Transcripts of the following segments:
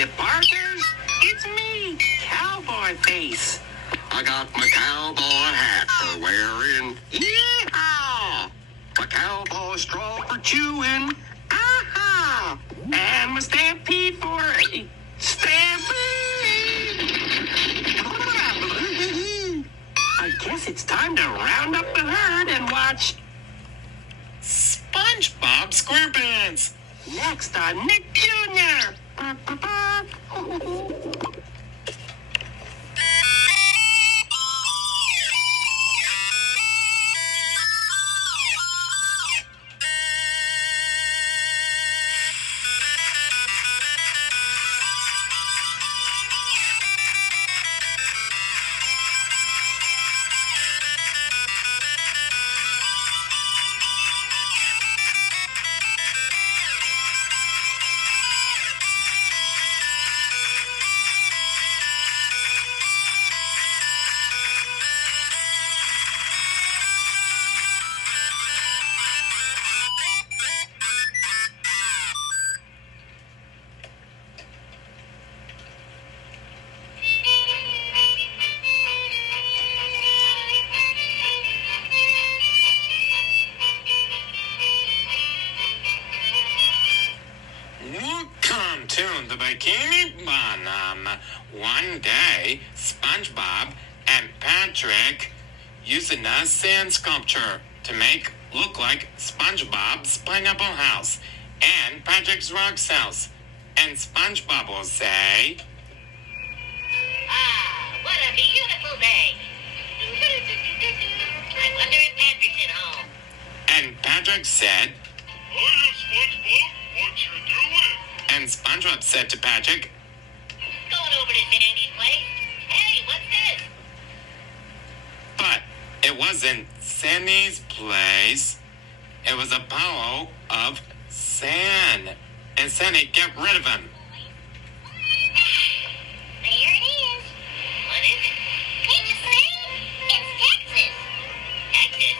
Howdy, partners. It's me, Cowboy Face. I got my cowboy hat for wearing. Yeehaw! My cowboy straw for chewing. Aha! And my stampede for stampede. I guess it's time to round up the herd and watch SpongeBob SquarePants. next on Nick Jr. Welcome to the Bikini Bottom. One day, SpongeBob and Patrick used a sand sculpture to make look like SpongeBob's Pineapple House and Patrick's Rocks House. And SpongeBob will say, Ah, what a beautiful day. I wonder if Patrick's at home. and Patrick said, Hiya, SpongeBob. What you doing? and SpongeBob said to Patrick, Going over to Sandy's place. Hey, what's this? but it wasn't Sandy's place. It was a pile of sand. And Sandy, get rid of him. There it is. What is it? It's Texas. Texas?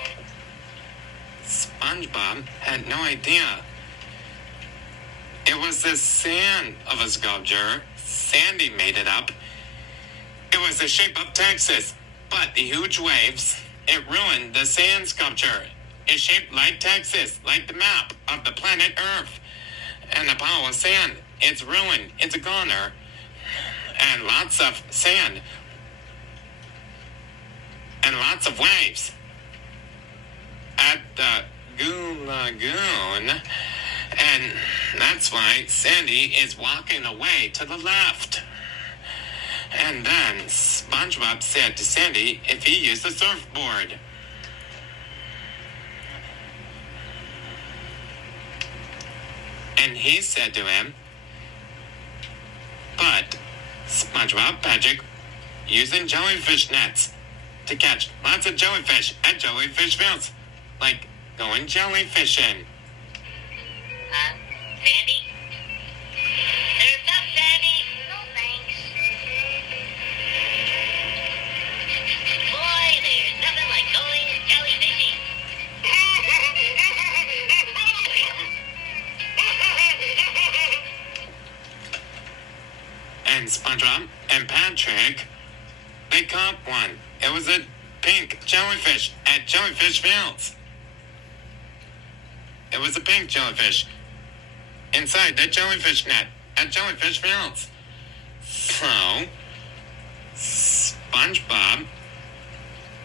SpongeBob had no idea. It was the sand of a sculpture. Sandy made it up. It was the shape of Texas, but the huge waves, it ruined the sand sculpture. It's shaped like Texas, like the map of the planet Earth. And the pile of sand, it's ruined. It's a goner. And lots of sand. And lots of waves. At the Goo Lagoon. And that's why Sandy is walking away to the left. And then SpongeBob said to Sandy if he used the surfboard. And he said to him, but SpongeBob, Patrick, using jellyfish nets to catch lots of jellyfish at Jellyfish Fields. Like going jellyfishing. Sandy? There's up, Sandy. No, thanks. Boy, there's nothing like going jellyfishing. And SpongeBob and Patrick, they caught one. It was a pink jellyfish at Jellyfish Fields. It was a pink jellyfish inside that jellyfish net at Jellyfish Fields. So, SpongeBob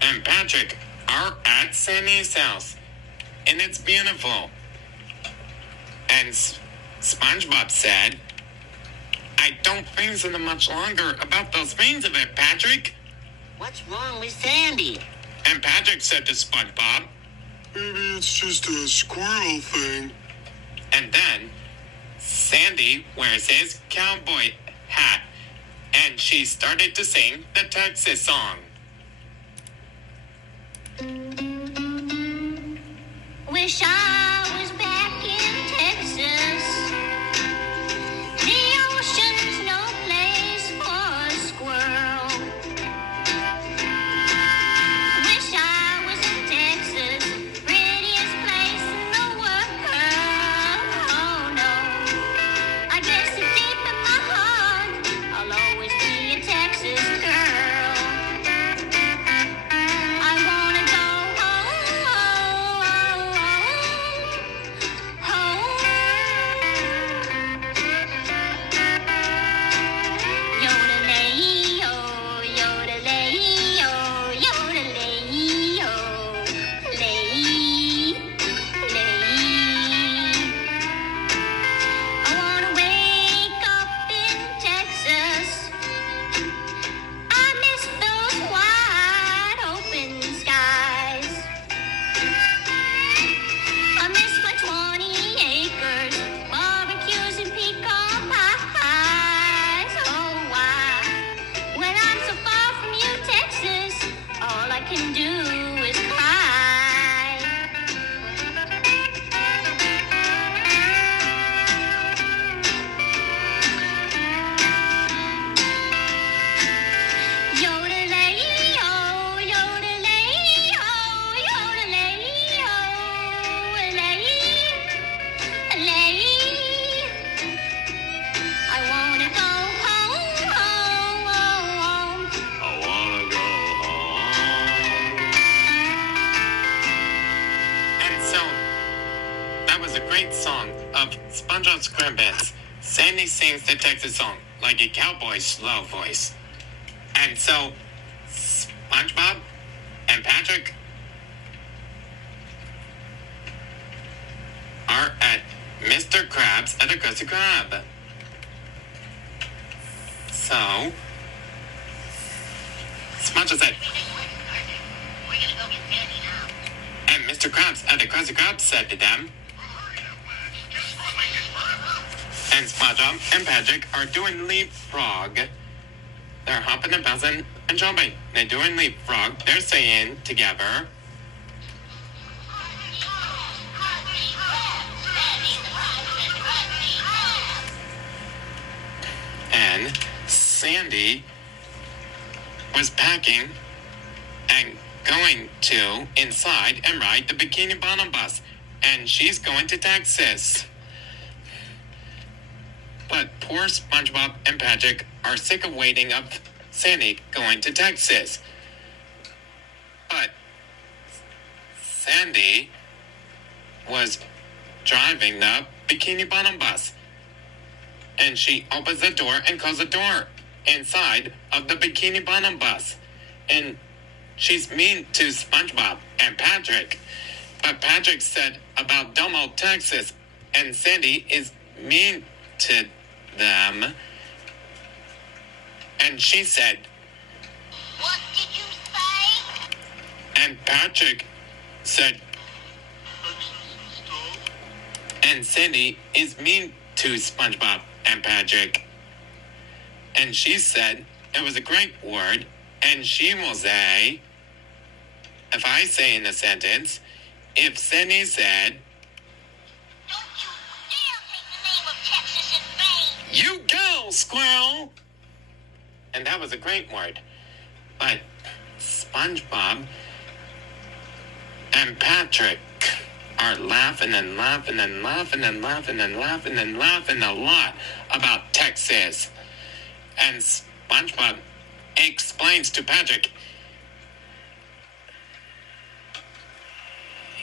and Patrick are at Sandy's house, and it's beautiful. And SpongeBob said, I don't think so much longer about those veins of it, Patrick. What's wrong with Sandy? And Patrick said to SpongeBob, Maybe it's just a squirrel thing. and then Sandy wears his cowboy hat, and she started to sing the Texas song. Wish I was back in Texas. The ocean's no place for a squirrel. Wish I was in Texas, prettiest place in the world. Oh no, I guess deep in my heart was a great song of SpongeBob SquarePants. Sandy sings the Texas song like a cowboy slow voice. And so, SpongeBob and Patrick are at Mr. Krabs at the Krusty Krab. So, SpongeBob said, We're gonna go get Sandy now. and Mr. Krabs at the Krusty Krab said to them, and SpongeBob and Patrick are doing leapfrog. They're hopping and bouncing and jumping. They're doing leapfrog. They're saying together, and Sandy was packing and going to inside and ride the Bikini Bottom bus. And she's going to Texas. But poor SpongeBob and Patrick are sick of waiting of Sandy going to Texas. But Sandy was driving the Bikini Bottom bus. And she opens the door and closes the door inside of the Bikini Bottom bus. And she's mean to SpongeBob and Patrick. But Patrick said about Domo, Texas. And Sandy is mean to them. And she said, What did you say? and Patrick said, and Sandy is mean to SpongeBob and Patrick. And she said it was a great word, and she will say, if I say in a sentence, if Sandy said, Don't you dare take the name of Texas in vain! you go, squirrel! And that was a great word. But SpongeBob and Patrick are laughing and laughing and laughing and laughing and laughing and laughing a lot about Texas. And SpongeBob explains to Patrick,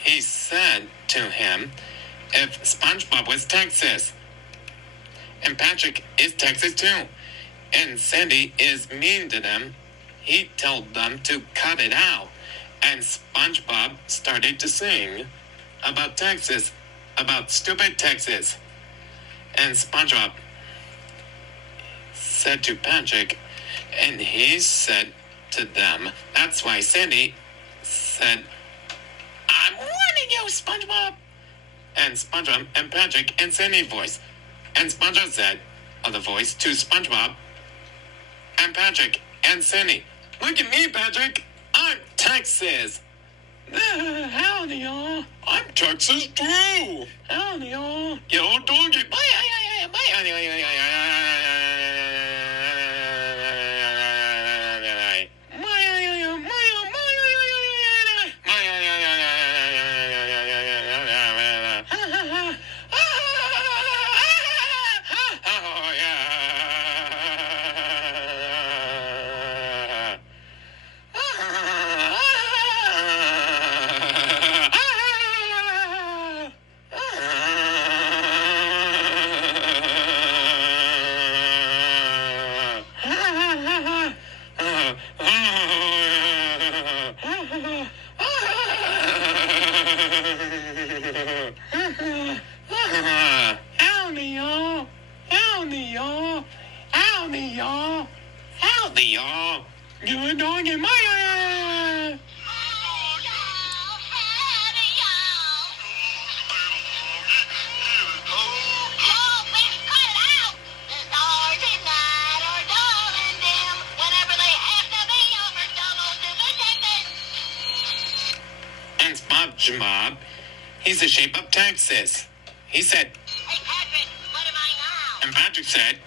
he said to him, if SpongeBob was Texas, and Patrick is Texas too, and Sandy is mean to them, he told them to cut it out. And SpongeBob started to sing about Texas, about stupid Texas. And SpongeBob said to Patrick, and he said to them, that's why Sandy said, I'm warning you, SpongeBob. And SpongeBob and Patrick and Sandy voice. And SpongeBob said, the voice to SpongeBob and Patrick and Sandy, look at me, Patrick. I'm Texas. Howdy, y'all. I'm Texas too. Howdy, y'all. You old doggy. Howdy, y'all. Howdy, y'all. Howdy, y'all. Howdy, y'all. You a doggy, my. And SpongeBob, he's the shape of Texas. He said, Hey, Patrick, what am I now? and Patrick said,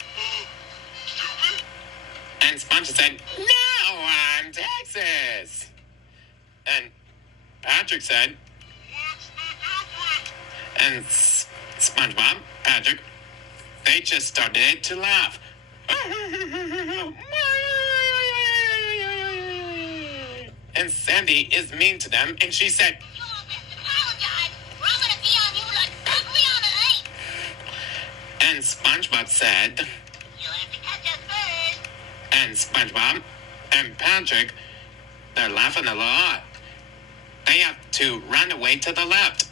and SpongeBob said, no, I'm Texas. And Patrick said, and SpongeBob, Patrick, they just started to laugh. And Sandy is mean to them, and she said, You all best apologize, or I'm gonna be on you like ugly And SpongeBob said, You'll have to catch us first. and SpongeBob and Patrick, they're laughing a lot. They have to run away to the left.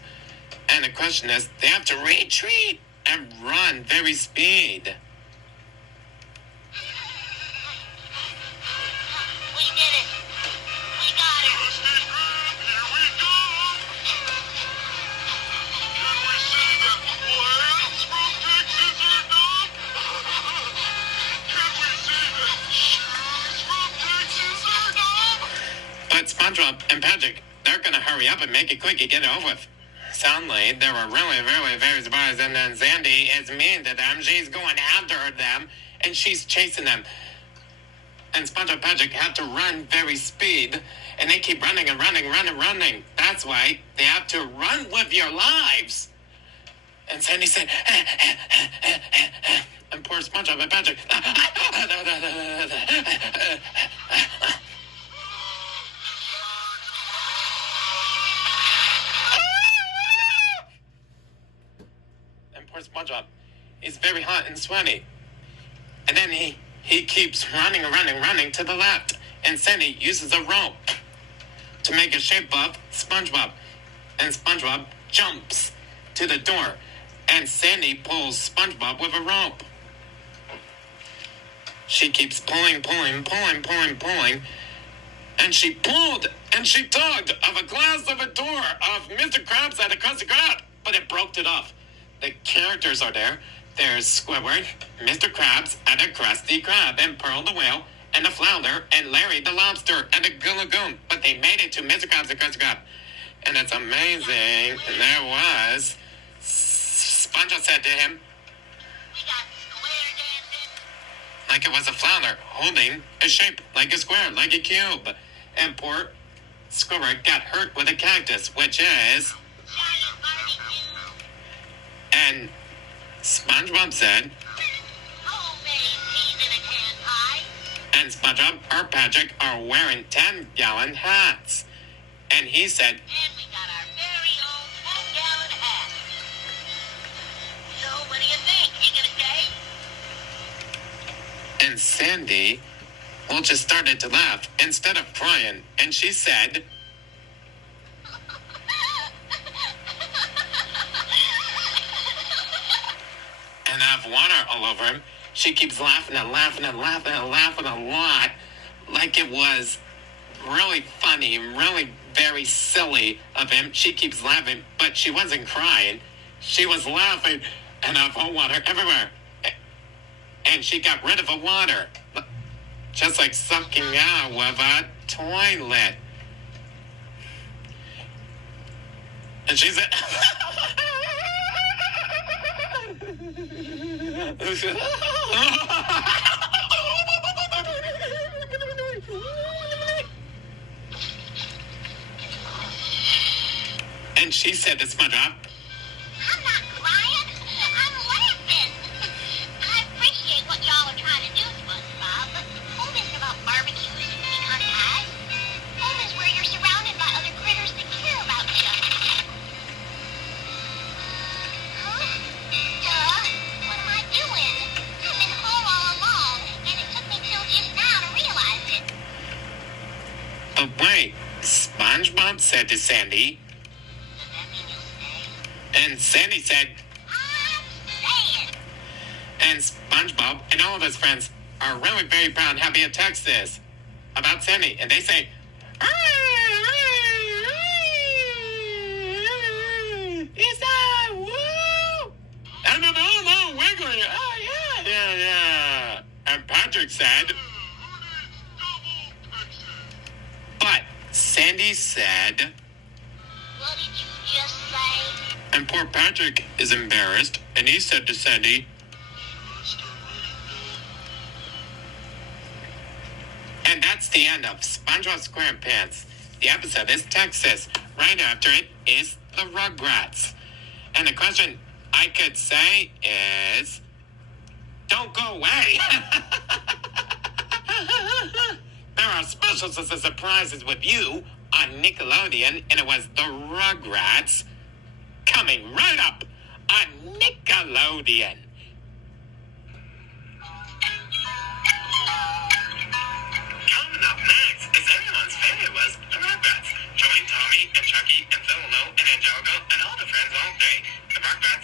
And the question is, they have to retreat and run very speed. We did it. We got her. Krusty Krab, here we go! Can we see the plans from Texas or not? Can we see the shoes from Texas or not? But SpongeBob and Patrick, they're gonna hurry up and make it quick and get it over with. Suddenly, they were really, really very surprised, and then Sandy is mean to them. She's going after them, and she's chasing them. And SpongeBob and Patrick have to run very speed, and they keep running and running, running. That's why they have to run with your lives. And Sandy said, and poor SpongeBob and Patrick. And poor SpongeBob is very hot and sweaty. And then he keeps running to the left. And Sandy uses a rope to make a shape of SpongeBob. And SpongeBob jumps to the door. And Sandy pulls SpongeBob with a rope. She keeps pulling. And she pulled and she tugged of a glass of a door of Mr. Krabs and a Krusty Krab. But it broke it off. The characters are there. There's Squidward, Mr. Krabs, and a Krusty Krab, and Pearl the Whale, and a Flounder, and Larry the Lobster, and a Goo-Lagoon. But they made it to Mr. Krabs and Krusty Krab. And it's amazing. And there was... SpongeBob said to him, We got square dancing. like it was a flounder, holding a shape like a square, like a cube. And poor Squidward got hurt with a cactus, which is... Giant barbecue. And SpongeBob said, Homemade peas in a can pie. and SpongeBob or Patrick are wearing 10-gallon hats. And he said, And we got our very own 10-gallon hat. So, what do you think? You gonna stay? and Sandy, well, just started to laugh instead of crying. And she said, and have water all over him. She keeps laughing a lot, like it was really funny, really very silly of him. She keeps laughing, but she wasn't crying. She was laughing, and have water everywhere. And she got rid of the water, just like sucking out with a toilet. And she said, and she said to SpongeBob, I'm not crying. I'm laughing. I appreciate what y'all are trying to do, SpongeBob, but home isn't about barbecues and pecan pies. Home is where you're surrounded by other critters that care about you. Huh? Duh. What am I doing? I've been home all along, and it took me till just now to realize it. but wait, SpongeBob said to Sandy, Does that mean you'll stay? and Sandy said, I'm staying. and SpongeBob and all of his friends are really very proud and happy to text this about Sandy. And they say, is that woo? And then all wiggling. Oh, yeah. And Patrick said, but Sandy said, What did you just say? and poor Patrick is embarrassed, and he said to Sandy, and that's the end of SpongeBob SquarePants. The episode is Texas. Right after it is the Rugrats. And the question I could say is, don't go away. There are special surprises with you on Nickelodeon, and it was the Rugrats coming right up on Nickelodeon. was the Rugrats. Join Tommy and Chucky and Phil and Angelica and all the friends all day. The Rugrats